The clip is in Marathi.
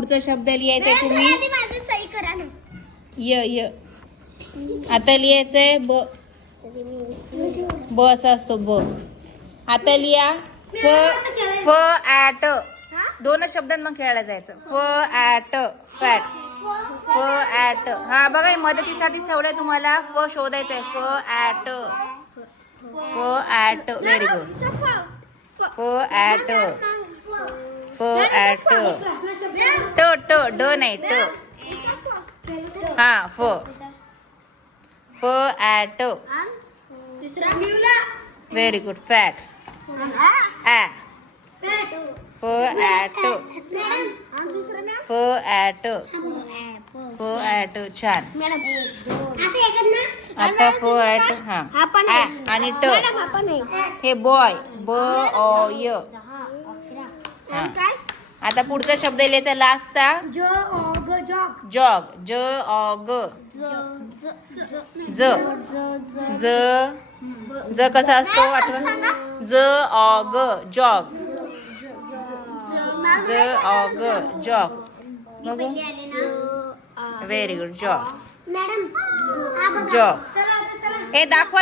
पुढचा शब्द लिहायचा आहे तुम्ही? आधी माझं सही करा ना. य य. आता लिहायचंय ब. ब असा असतो ब. आता लिहा. फ फ ॲट. दोनच शब्दांत मग खेळायला जायचं. फ ॲट फॅट. फ ॲट. हा बघा हे मदतीसाठीच ठेवलंय तुम्हाला. फ शोधायचं आहे fat. Fat. Very good fat. Fat. ट ट ड नाही ट हा फ फ ॲट व्हेरी गुड फॅट ॲ फ ॲट फ ॲट फ ॲट छान आता फ ॲट हा ॲ आणि ट हे बॉय ब ऑ य हा आता पुढचा शब्द लिहायचा लास्टचा जॉग. ज ऑ ग. ज ज ज. कसा असतो? आठवण? ज ऑ ग. जॉग. ज ऑ ग. जॉग. बघू. Very good jog. जॉग. हे दाखवा